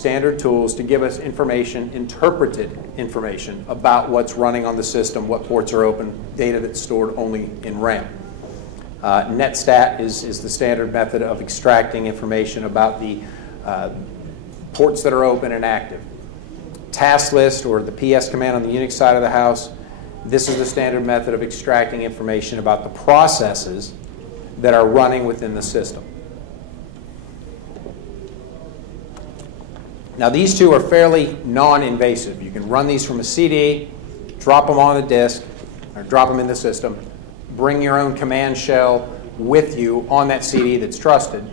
standard tools to give us information, interpreted information, about what's running on the system, what ports are open, data that's stored only in RAM. NetStat is the standard method of extracting information about the ports that are open and active. Task list, or the PS command on the Unix side of the house, this is the standard method of extracting information about the processes that are running within the system. Now, these two are fairly non-invasive. You can run these from a CD, drop them on a disk, or drop them in the system, bring your own command shell with you on that CD that's trusted,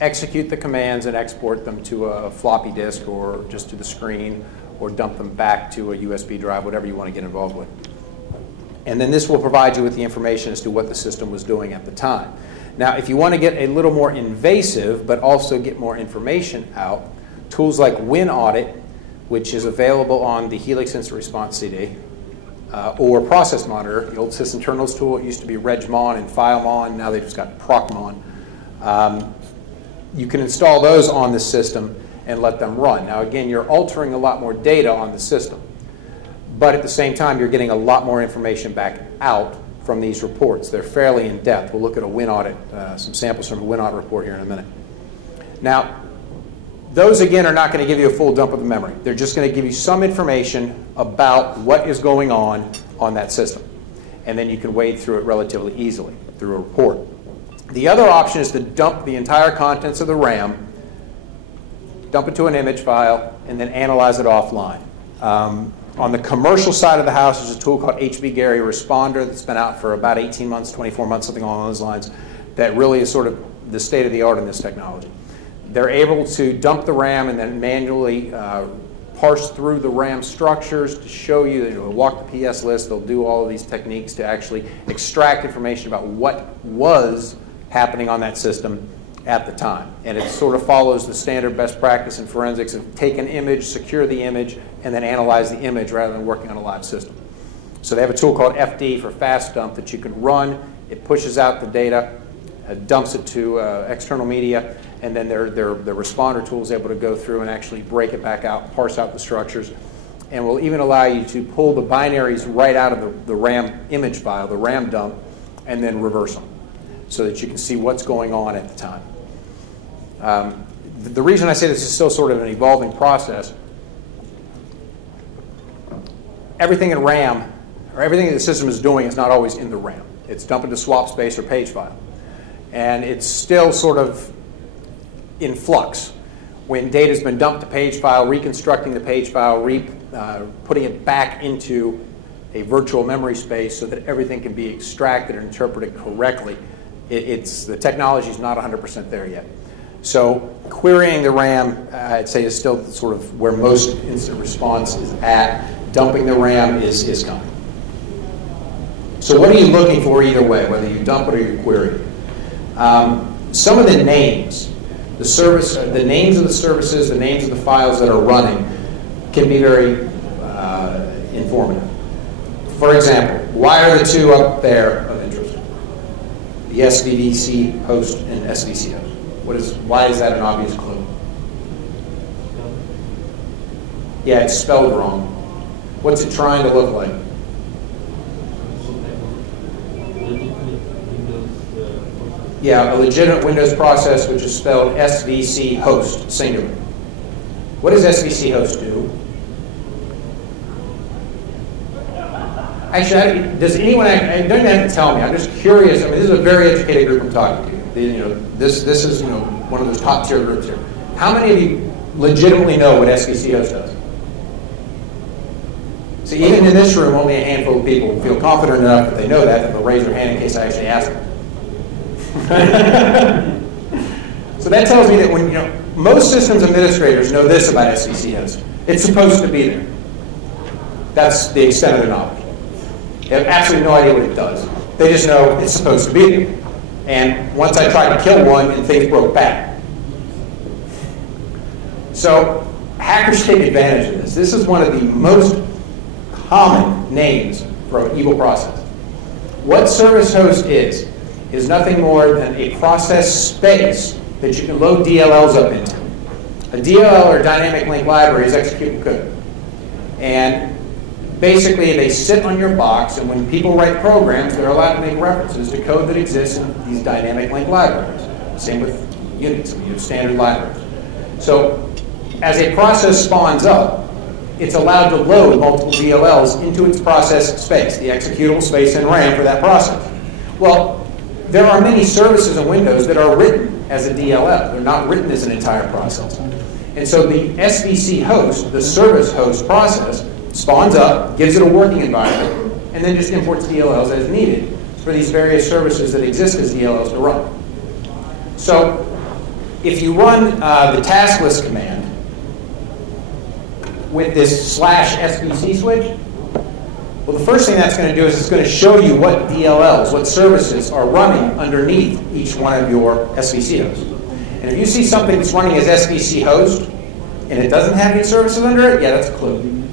execute the commands and export them to a floppy disk or just to the screen, or dump them back to a USB drive, whatever you want to get involved with. And then this will provide you with the information as to what the system was doing at the time. Now, if you want to get a little more invasive but also get more information out, tools like WinAudit, which is available on the Helix Instant Response CD, or Process Monitor, the old System Terminals tool. It used to be RegMon and FileMon. Now they've just got ProcMon. You can install those on the system and let them run. Now, again, you're altering a lot more data on the system, but at the same time, you're getting a lot more information back out from these reports. They're fairly in-depth. We'll look at a WinAudit, some samples from a WinAudit report here in a minute. Now, those, again, are not going to give you a full dump of the memory. They're just going to give you some information about what is going on that system. And then you can wade through it relatively easily through a report. The other option is to dump the entire contents of the RAM, dump it to an image file, and then analyze it offline. On the commercial side of the house, there's a tool called HB Gary Responder that's been out for about 18 months, 24 months, something along those lines, that really is sort of the state of the art in this technology. They're able to dump the RAM and then manually parse through the RAM structures to show you, they'll walk the PS list, they'll do all of these techniques to actually extract information about what was happening on that system at the time. And it sort of follows the standard best practice in forensics of take an image, secure the image, and then analyze the image rather than working on a live system. So they have a tool called FD for Fast Dump that you can run. It pushes out the data, dumps it to external media, and then their responder tool is able to go through and actually break it back out, parse out the structures, and will even allow you to pull the binaries right out of the RAM image file, the RAM dump, and then reverse them so that you can see what's going on at the time. The reason I say this is still sort of an evolving process, everything in RAM, or everything that the system is doing is not always in the RAM. It's dumped into swap space or page file. And it's still sort of in flux. When data has been dumped to page file, reconstructing the page file, putting it back into a virtual memory space so that everything can be extracted and interpreted correctly, the technology is not 100% there yet. So querying the RAM, I'd say, is still sort of where most instant response is at. Dumping the RAM is coming. So what are you looking for either way, whether you dump it or you query it? Some of the names, the names of the services, the names of the files that are running can be very informative. For example, why are the two up there of interest? The SVDC host and SVC host. Why is that an obvious clue? Yeah, it's spelled wrong. What's it trying to look like? Yeah, a legitimate Windows process, which is spelled SVC host, singular. What does SVC host do? Actually, does anyone? You don't even have to tell me. I'm just curious. I mean, this is a very educated group I'm talking to. This is one of those top tier groups here. How many of you legitimately know what SVC host does? See, even in this room, only a handful of people feel confident enough that they know that they'll raise their hand in case I actually ask them. So that tells me that when most systems administrators know this about SVC host. It's supposed to be there. That's the extent of their knowledge. They have absolutely no idea what it does. They just know it's supposed to be there. And once I tried to kill one, and things broke back. So hackers take advantage of this. This is one of the most common names for an evil process. What service host is nothing more than a process space that you can load DLLs up into. A DLL, or dynamic link library, is executable code. And basically, they sit on your box, and when people write programs, they're allowed to make references to code that exists in these dynamic link libraries. Same with Unix, you have standard libraries. So as a process spawns up, it's allowed to load multiple DLLs into its process space, the executable space in RAM for that process. Well, there are many services in Windows that are written as a DLL. They're not written as an entire process. And so the SVC host, the service host process, spawns up, gives it a working environment, and then just imports DLLs as needed for these various services that exist as DLLs to run. So if you run the task list command with this /SVC switch, well, the first thing that's going to do is it's going to show you what DLLs, what services are running underneath each one of your SVC hosts. And if you see something that's running as SVC host and it doesn't have any services under it, yeah, that's a clue.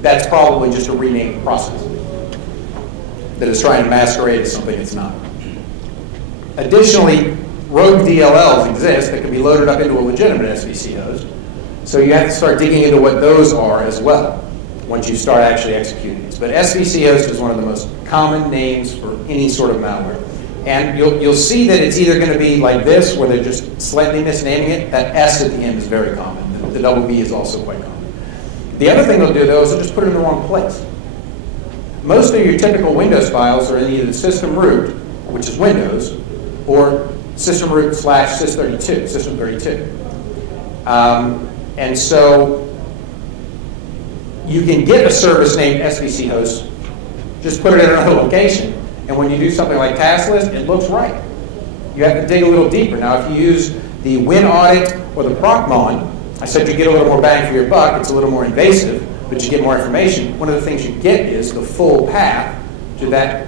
That's probably just a renamed process that is trying to masquerade as something it's not. Additionally, rogue DLLs exist that can be loaded up into a legitimate SVC host. So you have to start digging into what those are as well once you start actually executing these. But SVC host is one of the most common names for any sort of malware. And you'll see that it's either going to be like this, where they're just slightly misnaming it. That S at the end is very common. The double B is also quite common. The other thing they'll do, though, is they'll just put it in the wrong place. Most of your typical Windows files are in either system root, which is Windows, or system root /sys32, system 32. And so you can get a service named SVC host, just put it in another location, and when you do something like task list, it looks right. You have to dig a little deeper. Now, if you use the WinAudit or the procmon, I said you get a little more bang for your buck. It's a little more invasive, but you get more information. One of the things you get is the full path to that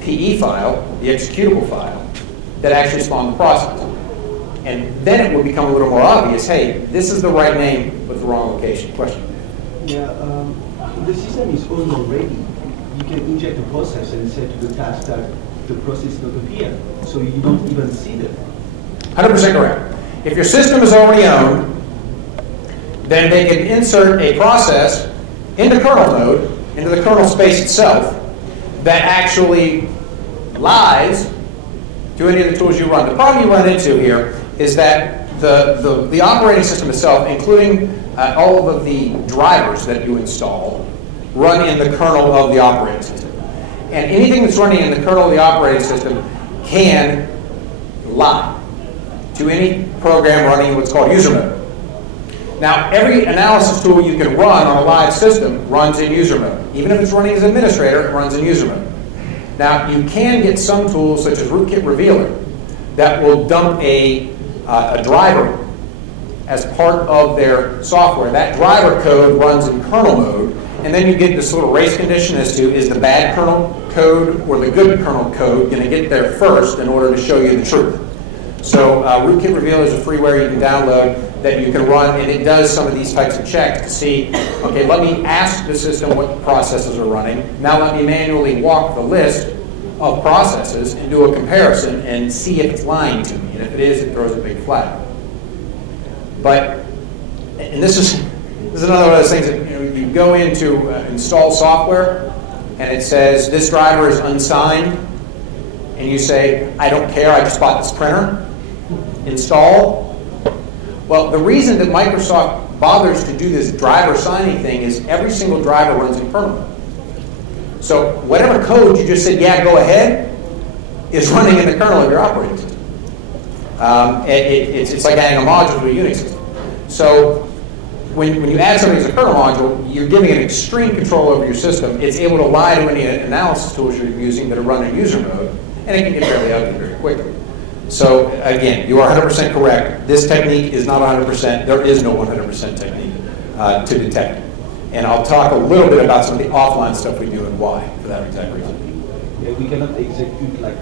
PE file, the executable file, that actually spawned the process. And then it will become a little more obvious, hey, this is the right name, but the wrong location. Question? Yeah, if the system is on already, you can inject a process and say to the task that the process not appear, so you don't even see them. 100% correct. If your system is already owned, then they can insert a process into kernel mode, into the kernel space itself, that actually lies to any of the tools you run. The problem you run into here is that the operating system itself, including all of the drivers that you install, run in the kernel of the operating system. And anything that's running in the kernel of the operating system can lie to any program running in what's called user mode. Now, every analysis tool you can run on a live system runs in user mode. Even if it's running as administrator, it runs in user mode. Now, you can get some tools, such as Rootkit Revealer, that will dump a driver as part of their software. That driver code runs in kernel mode, and then you get this little race condition as to, is the bad kernel code or the good kernel code going to get there first in order to show you the truth? So Rootkit Revealer is a freeware you can download that you can run, and it does some of these types of checks to see, okay, let me ask the system what processes are running. Now let me manually walk the list of processes and do a comparison and see if it's lying to me. And if it is, it throws a big flag. But, and this is another one of those things that you go into install software, and it says this driver is unsigned, and you say, I don't care, I just bought this printer. Install. Well, the reason that Microsoft bothers to do this driver signing thing is every single driver runs in kernel mode. So whatever code you just said, yeah, go ahead, is running in the kernel of your operating system. It's like adding a module to a Unix system. So when you add something as a kernel module, you're giving it extreme control over your system. It's able to lie to any analysis tools you're using that are run in user mode, and it can get fairly ugly very quickly. So again, you are 100% correct. This technique is not 100%. There is no 100% technique to detect it. And I'll talk a little bit about some of the offline stuff we do and why for that exact reason. Yeah, we cannot execute like